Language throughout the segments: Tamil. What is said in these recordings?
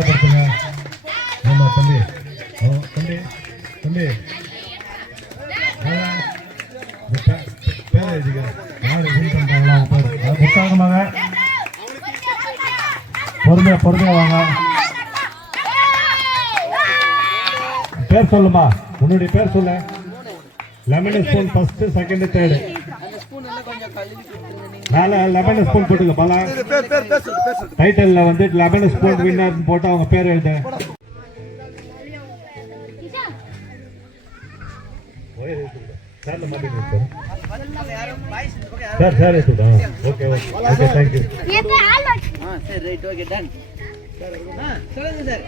உற்சாகப்படுத்துங்க. ஆமா தம்பி, தம்பி தம்பி பேர் எழுதிக்க. யார் வின் பண்றாங்களோ அவங்க பேர் உற்சாகமாக பொறுமையா வாங்க. பேர் சொல்லுமா, உன்னுடைய பேர் சொல்ல. Lemon spoon first, second, third. Lemon spoon போட்டுக்க. பல டைட்டில் வந்து லெமன் ஸ்பூன் வின்னர் போட்டு அவங்க பேர் எழுத. சார் எடுத்துட்டா. Okay okay thank you. சரி ரைட் ஓகே டன். சொல்லுங்க சார்.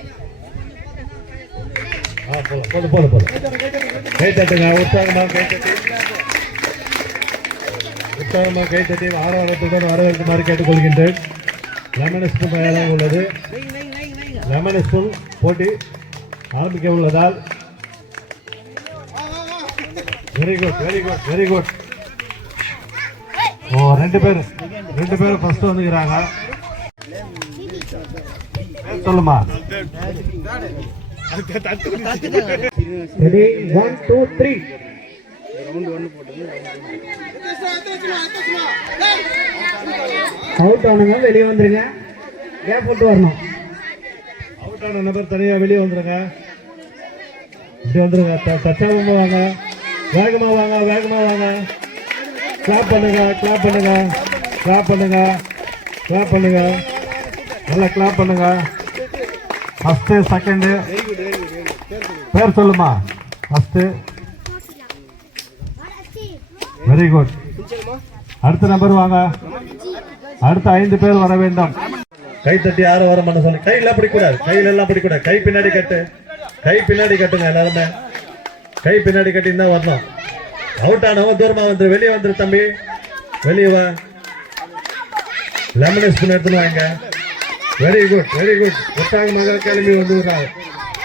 போதும். கை தட்டுங்க. உற்சாகமாக கை தட்டி ஆரவாரத்துடன் வரவேற்குமாறு கேட்டுக்கொள்கின்றேன். லெமன் ஸ்பூன் தயாராக உள்ளது. லெமன் ஸ்பூன் போட்டி ஆரம்பிக்க உள்ளதால் வெரி குட். ரெண்டு பேரும் ஃபர்ஸ்ட் வந்துக்கிறாங்க. சொல்லுமா. ரெடி 1 2 3. அவுட் ஆனவங்க வெளியே வந்துருங்க. கேப் போட்டு வரணும். அவுட் ஆன நபர் தனியா வெளியே வந்துருங்க. இப்படி வந்துருங்க. தற்சாபமா வாங்க. வேகமா வாங்க. கிளாப் பண்ணுங்க. நல்லா கிளாப் பண்ணுங்க. First, second. பேர் சொல்லுமா. ஃபர்ஸ்ட். Very good. அடுத்த நம்பர் வாங்க. அடுத்த 5 பேர் வர வேண்டும். கை தட்டி யாரும் வர மாட்டேன் சொல்லி. கையெல்லாம் பிடிக்கூடாது. கை பின்னாடி கட்டுங்க. எல்லாருமே கை பின்னாடி கட்டி தான் வரணும். அவுட் ஆனவங்க தூரமா வந்து வெளியே வந்துரு தம்பி. வெளியே வா. லெமன் ஸ்பூன் எடுத்துன்னு வாங்க. Very good. உற்சாகமாக கிளம்பி வந்து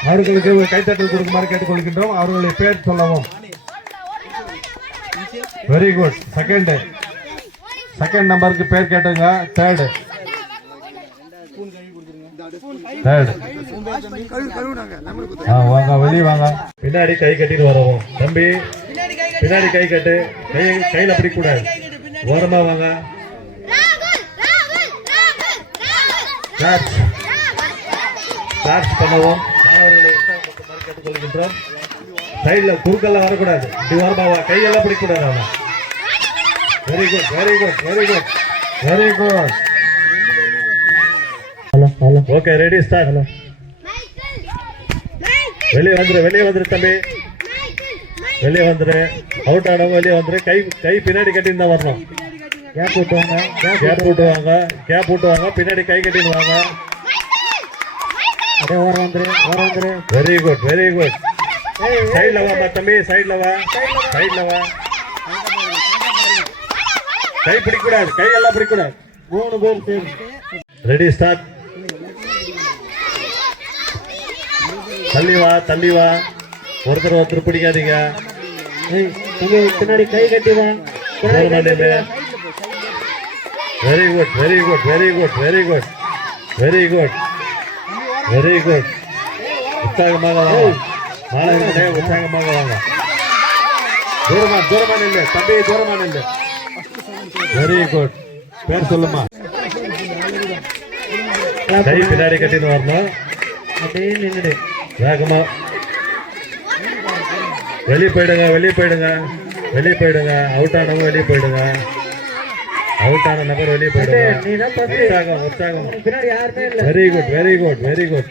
அவர்களுக்கு கைத்தட்டல் கொடுக்குமாறு கேட்டுக்கொள்கின்றோம். அவர்களுடைய பேர் சொல்லவும். Very good. செகண்ட் நம்பருக்கு பேர் கேட்டுங்க. தேர்டு. வாங்க, வெளியே வாங்க. பின்னாடி கை கட்டிட்டு வரவும். தம்பி பின்னாடி கை கட்டு. கையில பிடிக்கூடாது. ஓரமா வாங்க. பண்ணவும் கேட்டுக்கொள்கின்றோம். சைட்ல குறுக்கெல்லாம் வரக்கூடாது. இப்படி ஓரமா வா. கையெல்லாம் பிடிக்கூடாது. அவன் very good. Okay ready start. வெளியே வந்துரு தம்பி. வெளியே வந்துரு. அவுட் ஆனவங்க வெளியே வந்துரு. கை பின்னாடி கட்டின்னு தான் வரணும். கேப் விட்டு வாங்க. பின்னாடி கை கட்டின்னு வாங்க. வந்துரு. Very good. சைட்ல வா தம்பி. சைட்ல வா. கை பிடிக்கூடாது. கையெல்லாம் பிடிக்கூடாது. 3 பேர் சேரும். Ready start. தள்ளி வா. ஒருத்தர் பிடிக்காதீங்க. பின்னாடி கை கட்டி வா. Very good. உற்சாகமாக வாங்க. தூரமா நில்லு தம்பி. Very good. பேர் சொல்லுமா. கை பின்னாடி கட்டின்னு வரணும். அப்படியே நின்னுடு. வேகமா வெளியே போயிடுங்க. அவுட் ஆனவங்க வெளியே போயிடுங்க. அவுட் ஆன நபர் வெளியே போயிடுங்க. உற்சாகம். Very good.